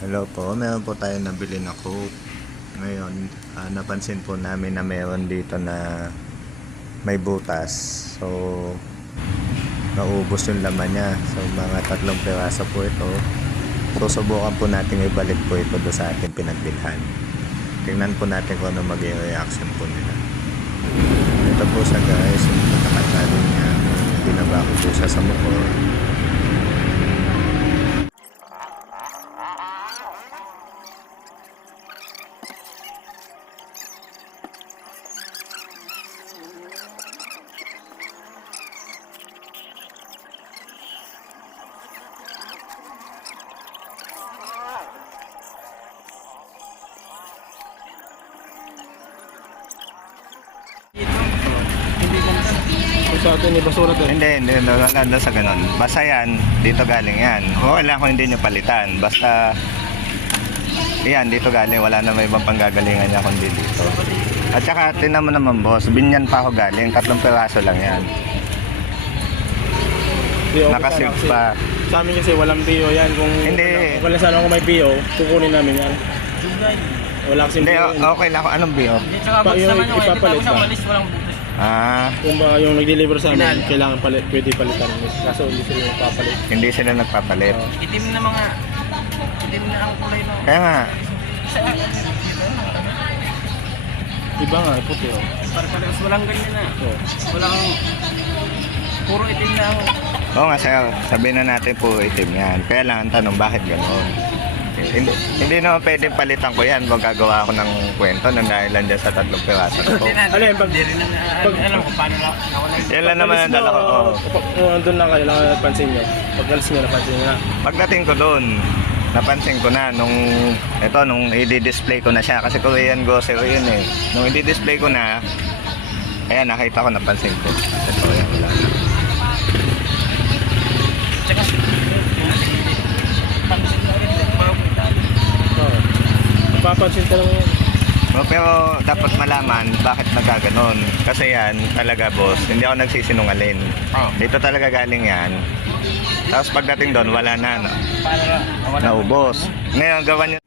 Hello po, meron po tayo nabili na Coke. Ngayon, napansin po namin na meron dito na may butas. So, naubos yung laman niya. So, mga 3 piraso po ito. Susubukan po natin ibalik po ito do sa ating pinagbilhan. Tingnan po natin kung ano maging reaction po nila. Ito po sa guys, yung nakakatali niya. Binaba ko po siya sa motor. Sa atin ni basura to. Hindi, wala sa ganun. Basta yan, dito galing yan. Okay lang kung hindi nyo palitan. Basta, yan, dito galing. Wala na may ibang panggagalingan niya kundi dito. At saka, tinan mo naman boss, binyan pa ako galing. 3 piraso lang yan. Nakasig pa. Sa amin kasi walang PO yan. Kung Hindi. wala sana kung may PO, kukunin namin yan. Wala kasing Hindi, PO. okay lang ako. Anong bio? Yung ipapalit ba? Ah, Yung nag-deliver sa amin, kailangan pwede palitan. Kaso hindi sila yung papalit. hindi sila nagpapalit. Itim na ang kulay mo. Kaya nga, Iba nga, puti oh. Parehas walang ganyan na. So, Walang puro itim na ang oo nga sir, sabihin na natin po itim yan. Kaya lang ang tanong, bakit gano'n? Hindi naman pwedeng palitan ko yan. Magagawa ako ng kwento nang dahilan dyan sa 3 piraso na po. Ano yan, pag- Hindi rin alam kung paano nawala. Yan lang naman ang dala ko. Oo. Doon lang kayo, napansin nyo. Pag alis nyo, napansin nyo na. Pagdating ko doon, napansin ko na nung i-display ko na siya kasi Korean grocery yun eh. Nung i-display ko na, ayan nakita ko, napansin ko. Ito yan, wala na. Tsaka pansin na rin bago itali. Oo. Napapansin ka lang yan. No, pero dapat malaman bakit nagkaganon. Kasi yan, talaga boss, hindi ako nagsisinungaling. Dito talaga galing yan. Tapos pagdating doon, wala na. Paano na? Naubos. Ngayon, gawa niyo